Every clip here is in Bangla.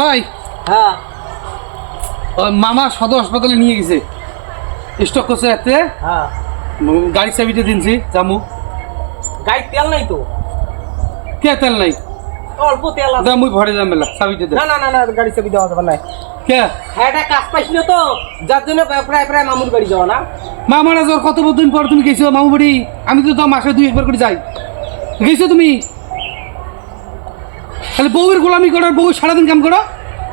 ভাই হ্যাঁ মামা সদর হাসপাতালে নিয়ে গেছে, স্টক করছে এতে। হ্যাঁ গাড়ি চাবিটা দিনছি জামু। গাড়ি তেল নাই তো। কে তেল নাই? অল্প তেল আছে। মুই ভরে যাম মেলা, চাবিটা দে। না না না না গাড়ি চাবি দেওয়া যাবে না। কে হ্যাঁ এটা কাজ পাইছিল তো, যার জন্য প্রায় প্রায় মামুর বাড়ি যাওয়া না। মামারা জ্বর কত দিন পর তুমি গেছো মামু বাড়ি? আমি তো মাসে 2-1 বার করে যাই। গেছো তুমি? তাহলে বউয়ের গোলামি করো, বউ সারাদিন কাম করো।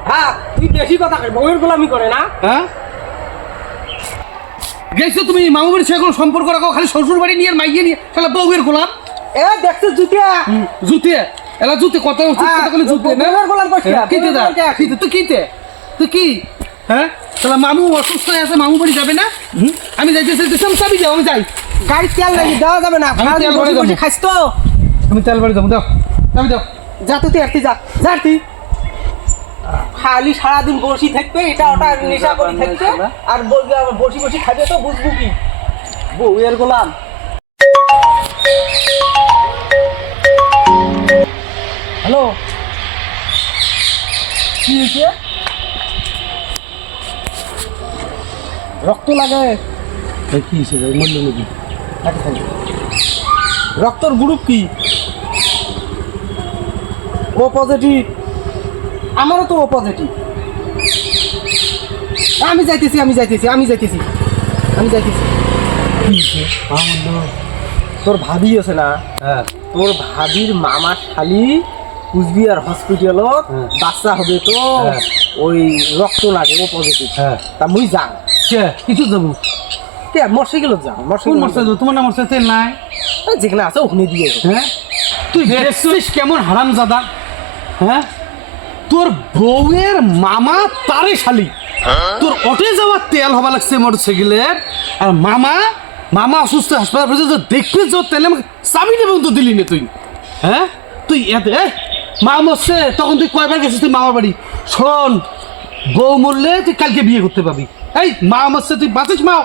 হ্যাঁ তুই বেশি কথা কই, বউয়ের গোলামি করে না। হ্যাঁ গেছো তুমি মামু বাড়ির সাথে কোনো সম্পর্ক রাখো, খালি শ্বশুর বাড়ি নিয়ে মাইয়ে নিয়ে তাহলে বউয়ের গোলাম। এ দেখছিস জুতিয়া জুতে এলা জুতে কত জুতে না বউয়ের গোলাম করছিস। কিতে দা কিতে তুই কিতে তুই কি? হ্যাঁ তাহলে মামু অসুস্থ হয়ে আছে, মামু বাড়ি যাবে না? আমি যাইতেছি, চাবি যাও, আমি যাই। গাড়ি তেল নাই দেওয়া যাবে না। আমি তেল ভরে যাবো। খাইছ তো, আমি তেল বাড়ি যাবো, দাও চাবি দাও। যা তুই আরতি যা যা আরতি। খালি সারাদিন বসি থাকবে, এটা ওটা নেশা করে থাকবে আর বসি বসি খাবে তো বুঝবো কি বউয়ের গোলাম। হ্যালো কি হয়েছে? রক্ত লাগে। কি হয়েছে ভাই, মরলো নাকি? রক্তর গ্রুপ কি? ও পজিটিভ। আমারও তো ও পজিটিভ। আমি যাইতেছি আমি যাইতেছি আমি যাইতেছি আমি যাইতেছি। তোর ভাবি আছে না? হ্যাঁ তোর ভাবির মামার শালি কুচবিহার হসপিটালত বাচ্চা হবে তো, ওই রক্ত লাগে, ও পজিটিভ। হ্যাঁ তা মুই যাম। কে কিছু যাবো? কে মোটরসাইকেলত যাম। কোন মোটরসাইকেল? তোমার না মোটরসাইকেল তেল নাই? যেখানে আছে ওখানে দিয়ে যাবো। হ্যাঁ তুই দেখছিস কেমন হারামজাদা? হ্যাঁ তোর বউয়ের মামা তারে শালি, তোর অটে যাওয়ার তেল হবা লাগছে মোটরসাইকেলের, আর মামা অসুস্থ হাসপাতাল পর্যন্ত দেখবি যে ওর তেলে আমাকে চাবি নেবে তো দিলি না তুই। হ্যাঁ তুই এতে মা মরছে তখন তুই কয়বার গেছিস তুই মামার বাড়ি? শোন, বউ মরলে তুই কালকে বিয়ে করতে পাবি। এই মা মরছে তুই বাঁচিস, মা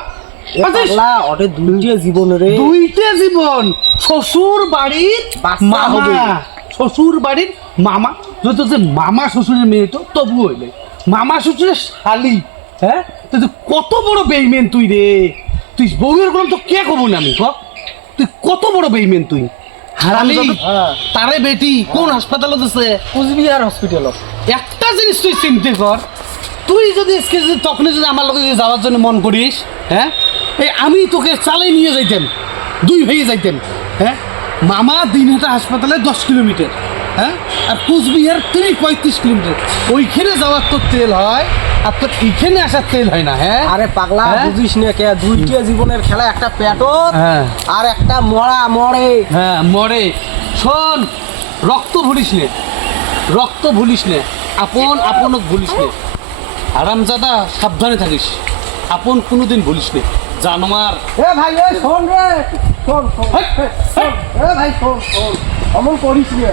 বাঁচিস। ওটা দুইটা জীবন রে, দুইটা জীবন। শ্বশুর বাড়ির বাচ্চা হবে। মামা, শ্বশুর বাড়ির মামা, যত যে মামা শ্বশুরের মেয়ে তো তবু হইলে মামা শ্বশুরের শালি। হ্যাঁ তুই কত বড় বেইমেন তুই রে। তুই বউয়ের গোলাম তো কে কব না আমি, তুই কত বড় বেইমেন তুই হারালি। তারে বেটি কোন হাসপাতালত আছে? কুচবিহার হসপিটালত। একটা জিনিস তুই চিন্তা কর, তুই যদি তখন যদি আমার লোকে যাওয়ার জন্য মন করিস, হ্যাঁ এই আমি তোকে চালাই নিয়ে যাইতাম, 2 হয়ে যাইতাম। হ্যাঁ মামা দিনহাটা হাসপাতালে 10 কিলোমিটার, হ্যাঁ আর কুচবিহার 35 কিলোমিটার। ওইখানে যাওয়ার তোর তেল হয় আর তোর এইখানে আসার তেল হয় না। হ্যাঁ আরে পাগলা বুঝিস না কে, দুইটা জীবনের খেলা, একটা পেটত আর একটা মরা মরে। হ্যাঁ মরে। শোন, রক্ত ভুলিস নে, রক্ত ভুলিস নে, আপন ভুলিস নে। হারামজাদা সাবধানে থাকিস, আপন কোনোদিন ভুলিস নে, জানোয়ার। এ ভাই এ শোন রে, শোন শোন এ ভাই শোন শোন, অমন করিস রে।